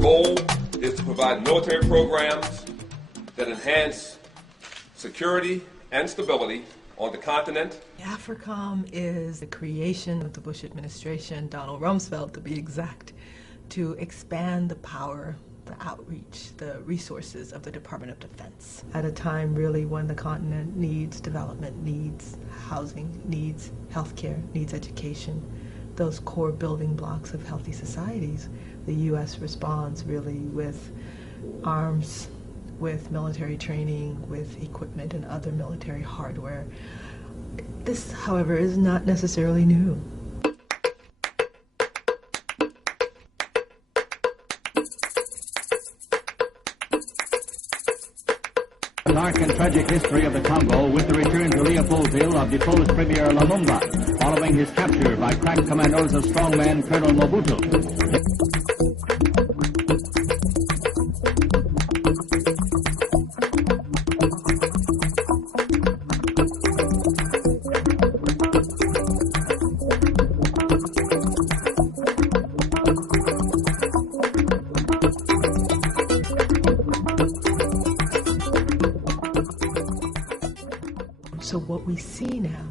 goal is to provide military programs that enhance security and stability on the continent. AFRICOM is the creation of the Bush administration, Donald Rumsfeld to be exact, to expand the power, the outreach, the resources of the Department of Defense at a time really when the continent needs development, needs housing, needs healthcare, needs education, those core building blocks of healthy societies. The U.S. responds really with arms, with military training, with equipment and other military hardware. This, however, is not necessarily new. The dark and tragic history of the Congo with the return to Leopoldville of the Polish Premier Lumumba, following his capture by crack commandos of strongman Colonel Mobutu. So what we see now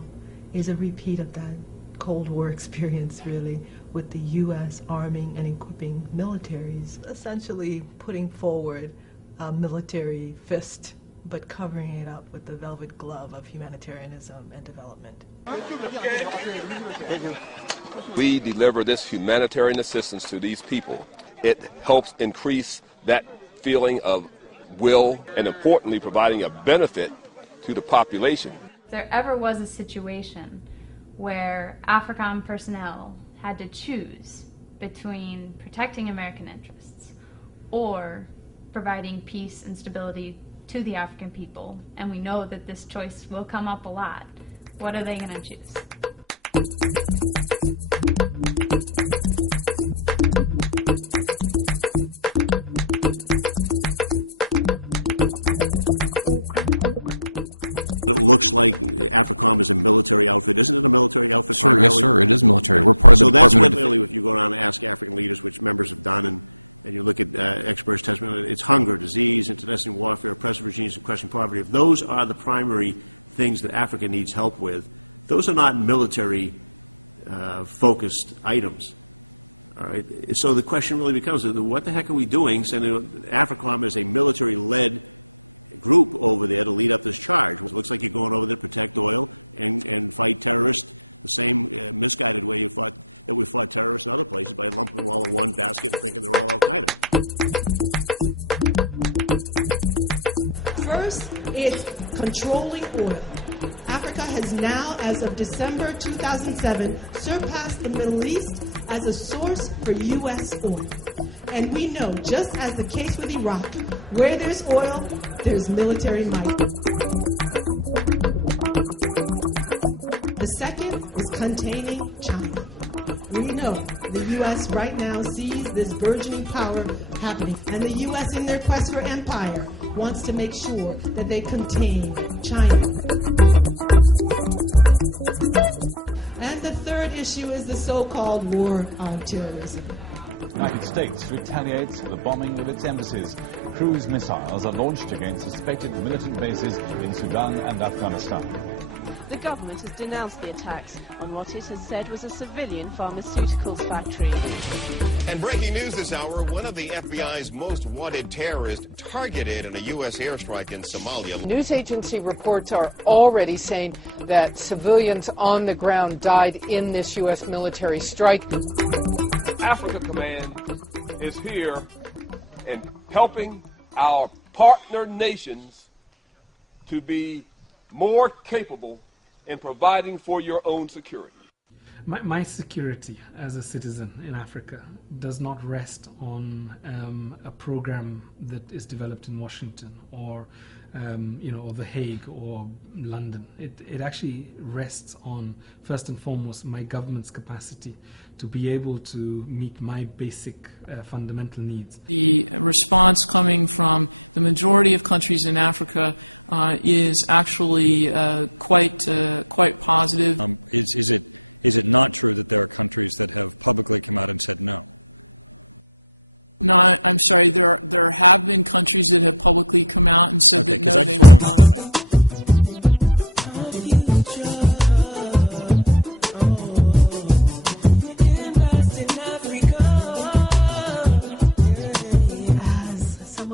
is a repeat of that Cold War experience, really, with the U.S. arming and equipping militaries, essentially putting forward a military fist, but covering it up with the velvet glove of humanitarianism and development. We deliver this humanitarian assistance to these people. It helps increase that feeling of will and, importantly, providing a benefit to the population. If there ever was a situation where AFRICOM personnel had to choose between protecting American interests or providing peace and stability to the African people, and we know that this choice will come up a lot, what are they going to choose? First, it's controlling oil. Africa has now, as of December 2007, surpassed the Middle East as a source for U.S. oil. And we know, just as the case with Iraq, where there's oil, there's military might. The second is containing China. We know the U.S. right now sees this burgeoning power happening, and the U.S. in their quest for empire wants to make sure that they contain China. And the third issue is the so-called war on terrorism. The United States retaliates for the bombing of its embassies. Cruise missiles are launched against suspected militant bases in Sudan and Afghanistan. The government has denounced the attacks on what it has said was a civilian pharmaceuticals factory. And breaking news this hour, one of the FBI's most wanted terrorists targeted in a U.S. airstrike in Somalia. News agency reports are already saying that civilians on the ground died in this U.S. military strike. Africa Command is here and helping our partner nations to be more capable in providing for your own security. My security as a citizen in Africa does not rest on a program that is developed in Washington or or The Hague or London. It actually rests on, first and foremost, my government's capacity to be able to meet my basic fundamental needs.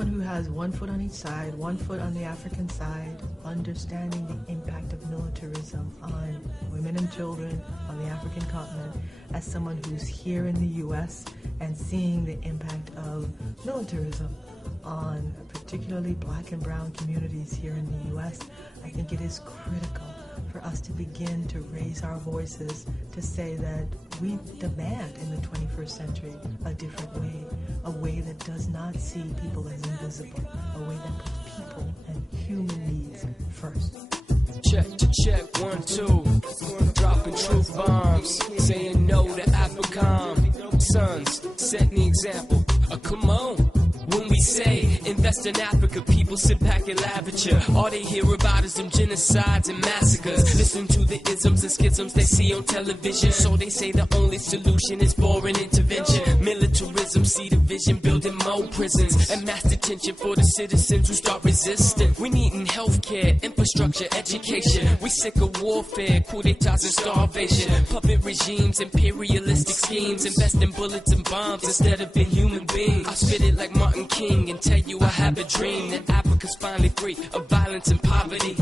someone who has one foot on each side, one foot on the African side, understanding the impact of militarism on women and children on the African continent, as someone who's here in the U.S. and seeing the impact of militarism on particularly black and brown communities here in the U.S., I think it is critical for us to begin to raise our voices to say that we demand in the 21st century a different way, a way that does not see people as invisible, a way that puts people and human needs first. Check, check, 1, 2. Dropping truth bombs, saying no to AFRICOM. Sons, setting the example. Come on. When we say invest in Africa, people sit back and laugh at you. All they hear about is them genocides and massacres. Listen to the isms and schisms they see on television. So they say the only solution is foreign intervention. Militarism, see the vision, building more prisons and mass detention for the citizens who start resisting. We needin' healthcare, infrastructure, education. We sick of warfare, coup d'etats and starvation. Puppet regimes, imperialistic schemes. Invest in bullets and bombs instead of in human beings. I spit it like Martin King and tell you I have a dream that Africa's finally free of violence and poverty.